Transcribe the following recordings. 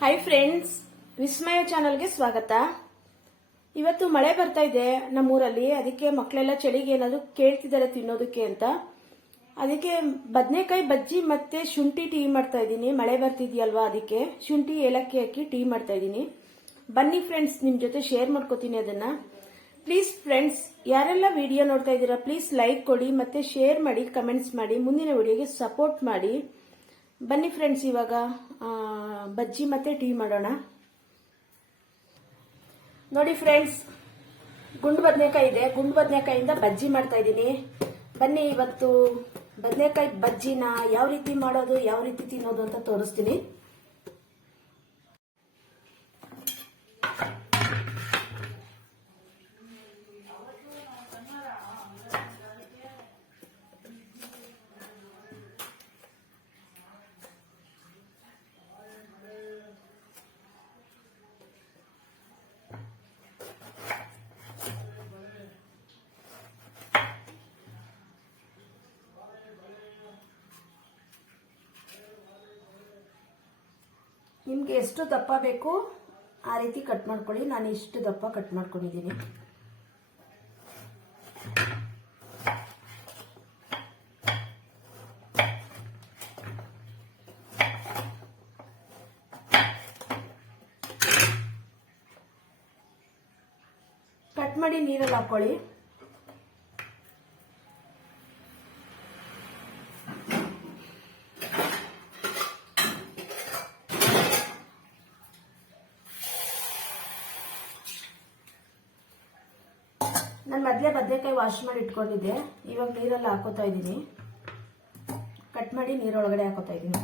Hi friends, ವಿಸ್ಮಯ ಚಾನಲ್ಗೆ ಸ್ವಾಗತ. ಇವತ್ತು ಮಳೆ ಬರ್ತಾ ಇದೆ ನಮ್ಮೂರಲ್ಲಿ. ಅದಕ್ಕೆ ಮಕ್ಕಳೆಲ್ಲ ಚಳಿಗೆ ಏನಾದ್ರು ಕೇಳ್ತಿದ್ದಾರೆ ತಿನ್ನೋದಕ್ಕೆ ಅಂತ. ಅದಕ್ಕೆ ಬದನೆಕಾಯಿ ಬಜ್ಜಿ ಮತ್ತೆ ಶುಂಠಿ ಟೀ ಮಾಡ್ತಾ ಇದ್ದೀನಿ. ಮಳೆ ಬರ್ತಿದ್ಯಲ್ವಾ, ಅದಕ್ಕೆ ಶುಂಠಿ ಏಲಕ್ಕಿ ಹಾಕಿ ಟೀ ಮಾಡ್ತಾ ಇದ್ದೀನಿ. ಬನ್ನಿ ಫ್ರೆಂಡ್ಸ್, ನಿಮ್ ಜೊತೆ ಶೇರ್ ಮಾಡ್ಕೋತೀನಿ ಅದನ್ನ. ಪ್ಲೀಸ್ ಫ್ರೆಂಡ್ಸ್, ಯಾರೆಲ್ಲ ವಿಡಿಯೋ ನೋಡ್ತಾ ಇದ್ದೀರಾ ಪ್ಲೀಸ್ ಲೈಕ್ ಕೊಡಿ ಮತ್ತೆ ಶೇರ್ ಮಾಡಿ, ಕಮೆಂಟ್ಸ್ ಮಾಡಿ, ಮುಂದಿನ ವಿಡಿಯೋಗೆ ಸಪೋರ್ಟ್ ಮಾಡಿ. ಬನ್ನಿ ಫ್ರೆಂಡ್ಸ್, ಇವಾಗ ಬಜ್ಜಿ ಮತ್ತೆ ಟೀ ಮಾಡೋಣ. ನೋಡಿ ಫ್ರೆಂಡ್ಸ್, ಗುಂಡು ಬದನೆಕಾಯಿ ಇದೆ. ಗುಂಡು ಬದನೆಕಾಯಿಂದ ಬಜ್ಜಿ ಮಾಡ್ತಾ ಇದ್ದೀನಿ. ಬನ್ನಿ ಇವತ್ತು ಬದನೆಕಾಯಿ ಬಜ್ಜಿನ ಯಾವ ರೀತಿ ಮಾಡೋದು, ಯಾವ ರೀತಿ ತಿನ್ನೋದು ಅಂತ ತೋರಿಸ್ತೀನಿ. ನಿಮ್ಗೆ ಎಷ್ಟು ದಪ್ಪ ಬೇಕು ಆ ರೀತಿ ಕಟ್ ಮಾಡ್ಕೊಳ್ಳಿ. ನಾನು ಇಷ್ಟು ದಪ್ಪ ಕಟ್ ಮಾಡ್ಕೊಂಡಿದ್ದೀನಿ. ಕಟ್ ಮಾಡಿ ನೀರಲ್ಲಿ ಹಾಕೊಳ್ಳಿ. ನಾನು ಮೊದಲೇ ಬದನೆಕಾಯಿ ವಾಶ್ ಮಾಡಿ ಇಟ್ಕೊಂಡಿದ್ದೆ. ಇವಾಗ ನೀರಲ್ಲಿ ಹಾಕೋತಾ ಇದ್ದೀನಿ. ಕಟ್ ಮಾಡಿ ನೀರೊಳಗಡೆ ಹಾಕೋತಾ ಇದ್ದೀನಿ.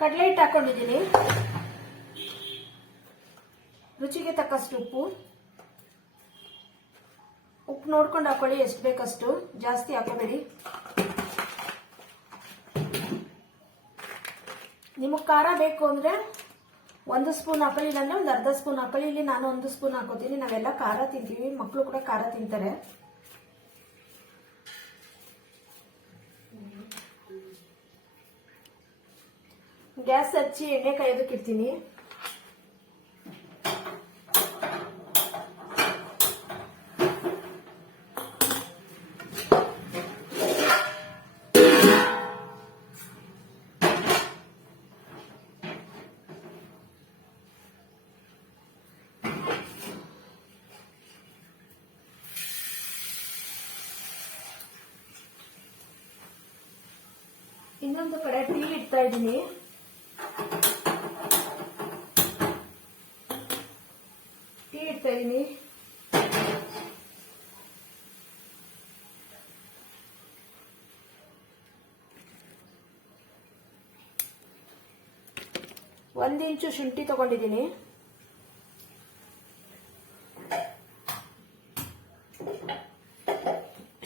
ಕಡಲೆ ಹಿಟ್ಟು ಹಾಕೊಂಡಿದ್ದೀನಿ. ರುಚಿಗೆ ತಕ್ಕಷ್ಟು ಉಪ್ಪು. ಉಪ್ಪು ನೋಡ್ಕೊಂಡು ಹಾಕೊಳ್ಳಿ, ಎಷ್ಟು ಬೇಕಷ್ಟು, ಜಾಸ್ತಿ ಹಾಕೋಬೇಡಿ. ನಿಮಗೆ ಖಾರ ಬೇಕು ಅಂದ್ರೆ 1 ಸ್ಪೂನ್ ಹಾಕೊಳ್ಳಿ, ಇಲ್ಲಾಂದ್ರೆ ಒಂದು ಅರ್ಧ ಸ್ಪೂನ್ ಹಾಕೊಳ್ಳಿ. ಇಲ್ಲಿ ನಾನು 1 ಸ್ಪೂನ್ ಹಾಕೋತೀನಿ. ನಾವೆಲ್ಲ ಖಾರ ತಿಂತೀವಿ, ಮಕ್ಕಳು ಕೂಡ ಖಾರ ತಿಂತಾರೆ. ಗ್ಯಾಸ್ ಹಚ್ಚಿ ಎಣ್ಣೆ ಕಾಯೋದಕ್ಕೆ ಇಡ್ತೀನಿ. ಇನ್ನೊಂದು ಕಡೆ ಟೀ ಇಡ್ತಾ ಇದ್ದೀನಿ. ಟೀ ಇಡ್ತಾ ಇದ್ದೀನಿ. ಒಂದು ಇಂಚು ಶುಂಠಿ ತಗೊಂಡಿದ್ದೀನಿ.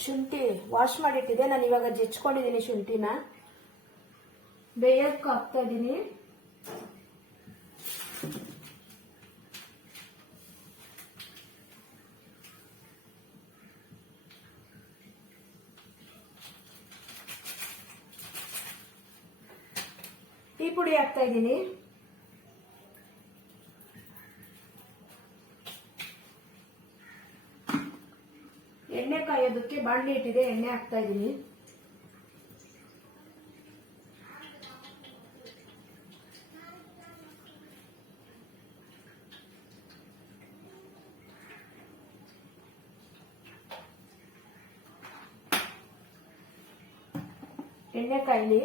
ಶುಂಠಿ ವಾಶ್ ಮಾಡಿಟ್ಟಿದೆ. ನಾನು ಇವಾಗ ಜಜ್ಕೊಂಡಿದ್ದೀನಿ. ಶುಂಠಿನ ಬೇಯಕ್ಕೆ ಹಾಕ್ತಾ ಇದ್ದೀನಿ. ಟೀ ಪುಡಿ ಹಾಕ್ತಾ ಇದ್ದೀನಿ. ಎಣ್ಣೆ ಕಾಯೋದಕ್ಕೆ ಬಾಣಲಿ ಇಟ್ಟಿದೆ, ಎಣ್ಣೆ ಹಾಕ್ತಾ ಇದ್ದೀನಿ. ಎಣ್ಣೆ ಕಾಯಿಲಿ.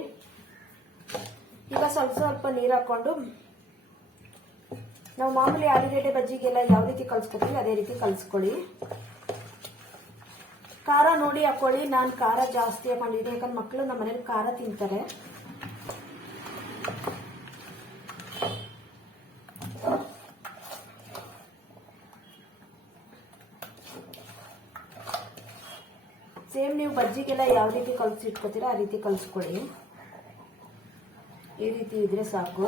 ಈಗ ಸ್ವಲ್ಪ ನೀರು ಹಾಕೊಂಡು ನಾವು ಮಾಮೂಲಿ ಆಲೂಗೆಡ್ಡೆ ಬಜ್ಜಿಗೆಲ್ಲ ಯಾವ ರೀತಿ ಕಲ್ಸ್ಕೊತೀವಿ ಅದೇ ರೀತಿ ಕಲ್ಸ್ಕೊಳ್ಳಿ. ಖಾರ ನೋಡಿ ಹಾಕೊಳ್ಳಿ. ನಾನು ಖಾರ ಜಾಸ್ತಿ ಹಾಕೊಂಡಿದ್ದೀನಿ, ಯಾಕಂದ್ರೆ ಮಕ್ಕಳು ನಮ್ಮ ಮನೇಲಿ ಖಾರ ತಿಂತಾರೆ. ಸೇಮ್ ನೀವು ಬಜ್ಜಿಗೆಲ್ಲ ಯಾವ ರೀತಿ ಕಲ್ಸಿಟ್ಕೋತೀರಾ ಆ ರೀತಿ ಕಲ್ಸ್ಕೊಳ್ಳಿ. ಈ ರೀತಿ ಇದ್ರೆ ಸಾಕು.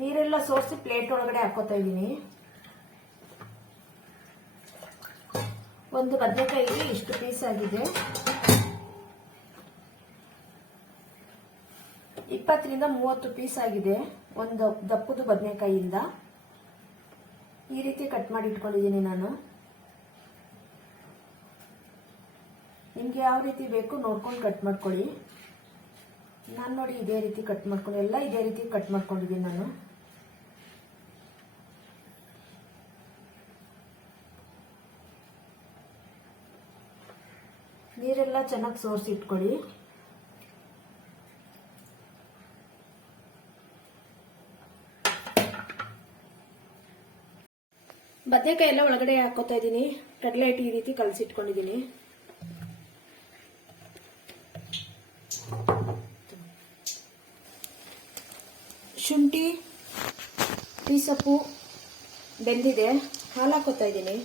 ನೀರೆಲ್ಲ ಸೋಸಿ ಪ್ಲೇಟ್ ಒಳಗಡೆ ಹಾಕೋತಾ ಇದ್ದೀನಿ. ಒಂದು ಬದನೆಕಾಯಿಗೆ ಇಷ್ಟು ಪೀಸ್ ಆಗಿದೆ. 20 ರಿಂದ 30 ಪೀಸ್ ಆಗಿದೆ ಒಂದು ದಪ್ಪದು ಬದನೆಕಾಯಿಯಿಂದ. ಈ ರೀತಿ ಕಟ್ ಮಾಡಿ ಇಟ್ಕೊಂಡಿದ್ದೀನಿ ನಾನು. ನಿಮ್ಗೆ ಯಾವ ರೀತಿ ಬೇಕು ನೋಡ್ಕೊಂಡು ಕಟ್ ಮಾಡ್ಕೊಳ್ಳಿ. ನಾನು ನೋಡಿ ಇದೇ ರೀತಿ ಕಟ್ ಮಾಡ್ಕೊಂಡು ಎಲ್ಲ ಇದೇ ರೀತಿ ಕಟ್ ಮಾಡ್ಕೊಂಡಿದ್ದೀನಿ ನಾನು. ನೀರೆಲ್ಲ ಚೆನ್ನಾಗಿ ಸೋರಿಸಿ ಇಟ್ಕೊಳ್ಳಿ. ಬದನೆಕಾಯಿ ಎಲ್ಲ ಒಳಗಡೆ ಹಾಕೋತಾ ಇದ್ದೀನಿ. ಕಡಲೆ ಹಿಟ್ಟು ಈ ರೀತಿ ಕಲಸಿಟ್ಕೊಂಡಿದ್ದೀನಿ. ಶುಂಠಿ, ಟೀ ಸೊಪ್ಪು ಬೆಂದಿದೆ, ಹಾಲು ಹಾಕೋತಾ ಇದ್ದೀನಿ.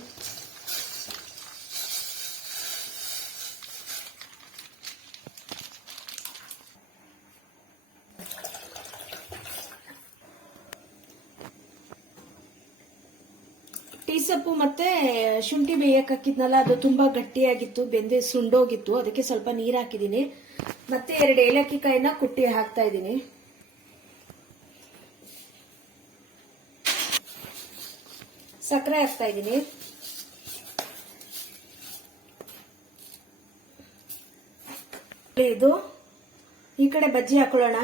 ಟೀ ಸೊಪ್ಪು ಮತ್ತೆ ಶುಂಠಿ ಬೇಯಕ್ಕೆ ಹಾಕಿದ್ನಲ್ಲ, ಅದು ತುಂಬಾ ಗಟ್ಟಿಯಾಗಿತ್ತು, ಬೆಂದೆ ಸುಂಡೋಗಿತ್ತು. ಅದಕ್ಕೆ ಸ್ವಲ್ಪ ನೀರು ಹಾಕಿದ್ದೀನಿ. ಮತ್ತೆ 2 ಏಲಕ್ಕಿ ಕಾಯಿನ ಕುಟ್ಟಿ ಹಾಕ್ತಾ ಇದ್ದೀನಿ. ಸಕ್ಕರೆ ಹಾಕ್ತಾ ಇದ್ದೀನಿ. ಇದು ಈ ಕಡೆ ಬಜ್ಜಿ ಹಾಕೊಳ್ಳೋಣ.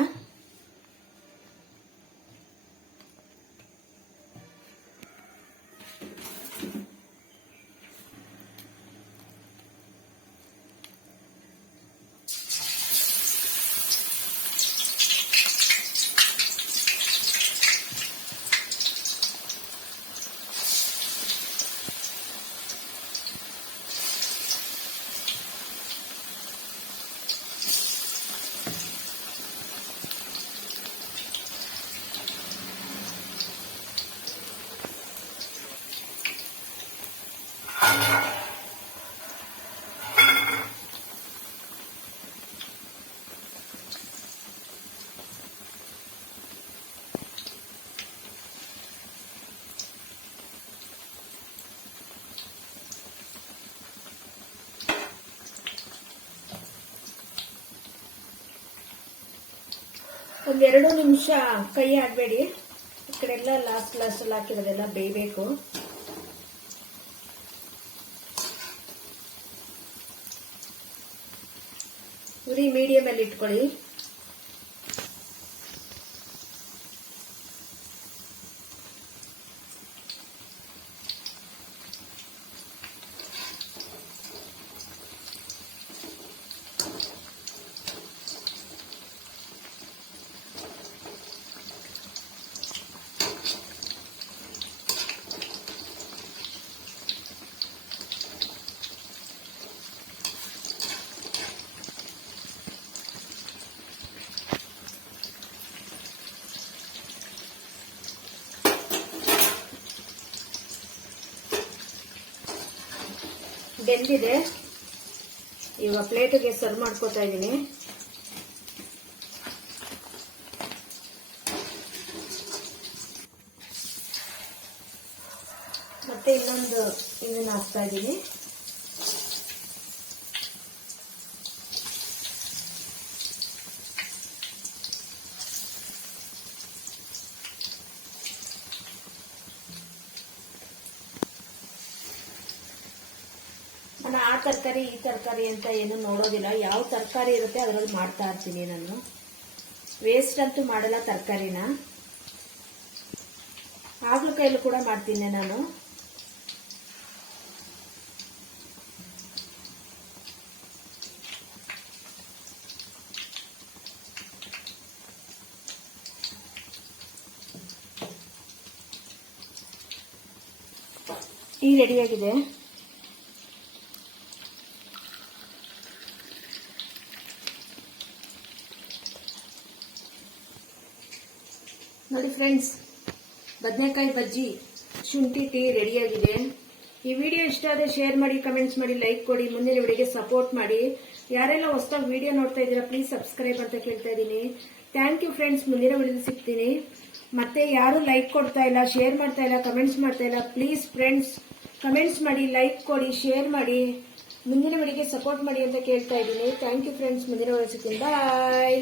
ಒಂದು 2 ನಿಮಿಷ ಕೈ ಆಡಬೇಡಿ. ಈ ಕಡೆ ಎಲ್ಲ ಲಾಸ್ಟ್ ಅಲ್ಲಿ ಹಾಕಿರೋದೆಲ್ಲ ಬೇಯಬೇಕು. ಉರಿ ಮೀಡಿಯಂ ಅಲ್ಲಿ ಇಟ್ಕೊಳ್ಳಿ. ಬೆಂದಿದೆ. ಇವಾಗ ಪ್ಲೇಟಿಗೆ ಸರ್ವ್ ಮಾಡ್ಕೋತಾ ಇದ್ದೀನಿ. ಒಂದು ಇದನ್ನ ಹಾಕ್ತಾ ಇದ್ದೀನಿ. ನಾನು ಆ ತರಕಾರಿ ಈ ತರಕಾರಿ ಅಂತ ಏನು ನೋಡೋದಿಲ್ಲ. ಯಾವ ತರಕಾರಿ ಇರುತ್ತೆ ಅದರಲ್ಲಿ ಮಾಡ್ತಾ ಇರ್ತೀನಿ. ನಾನು ವೇಸ್ಟ್ ಅಂತೂ ಮಾಡಲ್ಲ ತರಕಾರಿನ. ಹಾಗಲಕಾಯಲ್ಲೂ ಕೂಡ ಮಾಡ್ತೀನಿ ನಾನು. ಈ ರೆಡಿಯಾಗಿದೆ. ನೋಡಿ ಫ್ರೆಂಡ್ಸ್, ಬದನೆಕಾಯಿ ಬಜ್ಜಿ ಶುಂಠಿ ಟೀ ರೆಡಿಯಾಗಿದೆ. ಈ ವಿಡಿಯೋ ಇಷ್ಟ ಆದರೆ ಶೇರ್ ಮಾಡಿ, ಕಮೆಂಟ್ಸ್ ಮಾಡಿ, ಲೈಕ್ ಕೊಡಿ, ಮುಂದಿನ ವಿಡಿಯೋಗೆ ಸಪೋರ್ಟ್ ಮಾಡಿ. ಯಾರೆಲ್ಲ ಹೊಸದಾಗಿ ವಿಡಿಯೋ ನೋಡ್ತಾ ಇದ್ದೀರಾ ಪ್ಲೀಸ್ ಸಬ್ಸ್ಕ್ರೈಬ್ ಅಂತ ಕೇಳ್ತಾ ಇದ್ದೀನಿ. Thank you friends. ಮುಂದಿನ ವಿಡಿಯೋದಲ್ಲಿ ಸಿಗ್ತೀನಿ. ಮತ್ತೆ ಯಾರು ಲೈಕ್ ಕೊಡ್ತಾ ಇಲ್ಲ, ಶೇರ್ ಮಾಡ್ತಾ ಇಲ್ಲ, ಕಮೆಂಟ್ಸ್ ಮಾಡ್ತಾ ಇಲ್ಲ, ಪ್ಲೀಸ್ ಫ್ರೆಂಡ್ಸ್ ಕಮೆಂಟ್ಸ್ ಮಾಡಿ, ಲೈಕ್ ಕೊಡಿ, ಶೇರ್ ಮಾಡಿ, ಮುಂದಿನ ವಿಡಿಯೋಗೆ ಸಪೋರ್ಟ್ ಮಾಡಿ ಅಂತ ಕೇಳ್ತಾ ಇದ್ದೀನಿ. Thank you friends. ಮುಂದಿನ ವಿಡಿಯೋ ಸಿಗ್ತೀನಿ. ಬಾಯ್.